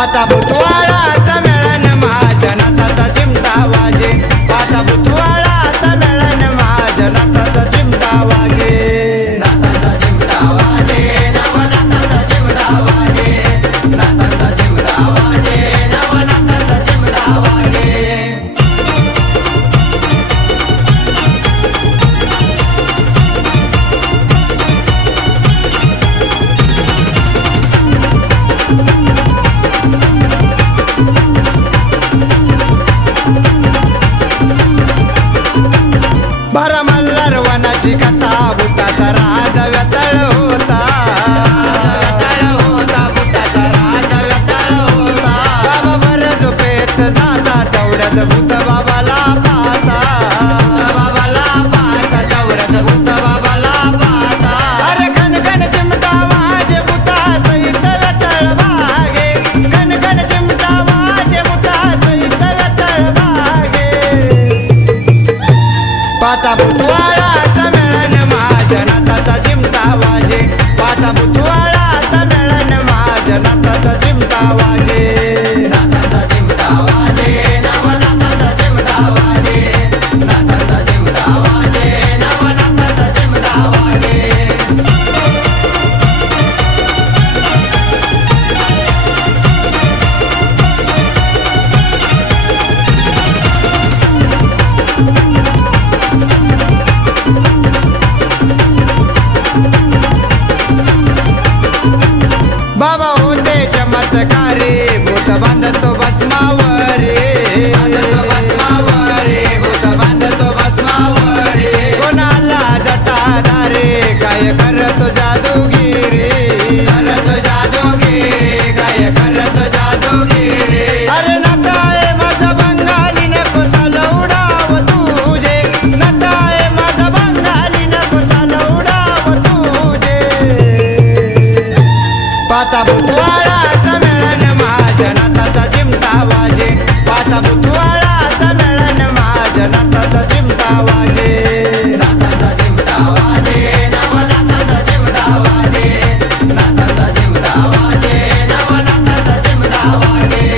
पाता बुधवाराचा मेळन माझ्या नाताचा चिमटा वाजे, पाता बुधवाराचा मेळन माझ्या नाताचा चिमटा वाजे, नाताचा चिमटा वाजे, नवनाताचा चिमटा वाजे, नाताचा चिमटा वाजे, नवनाताचा चिमटा वाजे. बारा मल्हार वनाची कथा भूताचा राजा व्यतळ होता, व्यताळ होता, भूताचा राजा व्यताळ होता. बाबा वर झोपेत जाता तेवढ्यात भूत बाबाला पाहता, बाबाला पाहता तेवढ्यात भूत बाबाला पाहता. अरे कणकण चिमटा वाजे भूता सहित व्यतळ भागे, कणकण चिमटा वाजे भूता सहित व्यतळ भागे. पाता बुधवाराचा मेळन माझ्या नाताचा चिमटा वाजे, पाता बुधवाराचा मेळन माझ्या नाताचा चिमटा वाजे, नाताचा चिमटा वाजे, नवनाताचा चिमटा वाजे, नाताचा चिमटा वाजे, नवनाताचा चिमटा वाजे. बाबा होते चमत्कारी भूत बांधतो भस्मावरे, बांधतो भस्मावरे, भूत बांधतो भस्मावरे. कोणाला जटाधारे काय करतो जादूगिरी, करतो जादूगिरी, काय करतो जादूगिरी. अरे नटाळे माझा बंगाली नको चालवडाव तुझे, नटाळे माझा बंगाली नको चालवडाव तुझे. पाता बुधवाराचा मेळन माझ्या नाताचा चिमटा वाजे, पाता बुधवाराचा मेळन माझ्या नाताचा चिमटा वाजे, नाताचा चिमटा वाजे, नवनाताचा चिमटा वाजे, नाताचा चिमटा वाजे, नवनाताचा चिमटा वाजे.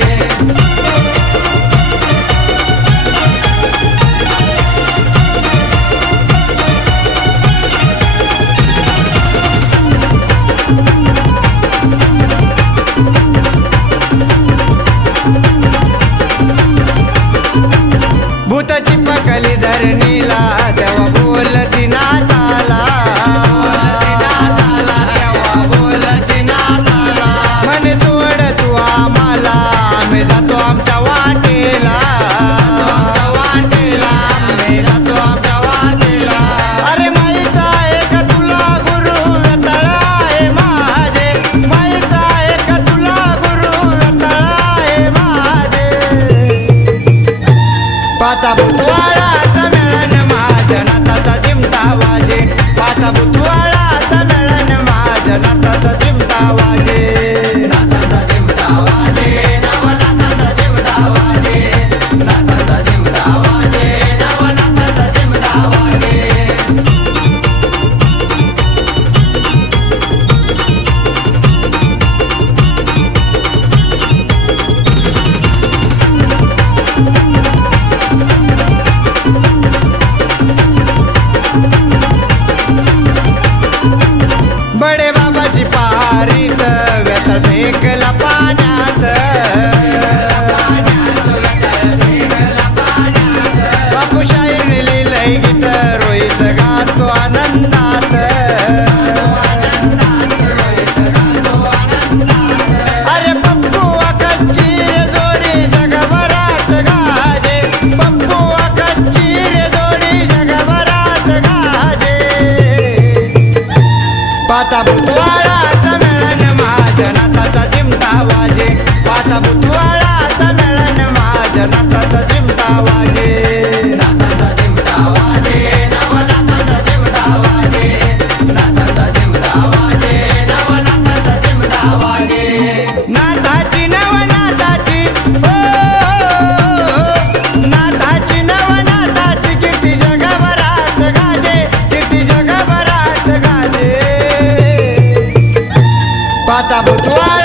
भूत चिपकली धरणीला तेव्हा बोलती नाताला, नाताला तेव्हा बोलती नाताला. म्हणे सोड तू आम्हाला आम्ही जातो आमच्या वाटेला, आमच्या वाटेला, आम्ही जातो आमच्या वाटेला. अरे माहित आहे का तुला गुरु व्यतळ आहे माझे, माहित आहे का तुला गुरु व्यतळ आहे माझे. पाता बुधवाराचा मेळन माझ्या नाताचा चिमटा वाजे, पाता बुधवाराचा मेळन माझ्या नाताचा चिमटा वाजे, नाताचा चिमटा वाजे, नवनाताचा चिमटा वाजे, नाताचा चिमटा वाजे, नवनाताचा चिमटा वाजे. बडे बाबाची पारीत व्यथा फेकला पाण्यात, बापू शाहीर लिहिलंय गीत रोहित गातो आनंदात. अरे पप्पू कच्ची जोडी जगभरात गाजे, पप्पू कच्ची जोडी जगभरात गाजे. पाता बुधवाराचा मेळन माझ्या नाताचा चिमटा वाजे, पाता बुधवाराचा मेळन माझ्या नाताचा चिमटा वाजे, नाताचा चिमटा वाजे, नवनाताचा चिमटा वाजे, नाताचा चिमटा वाजे, नवनाताचा चिमटा वाजे. नाताची नवनाताची ओ, नाताची नवनाताची कीर्ती जगभरात गाजे, कीर्ती जगभरात गाजे. पाता बुधवार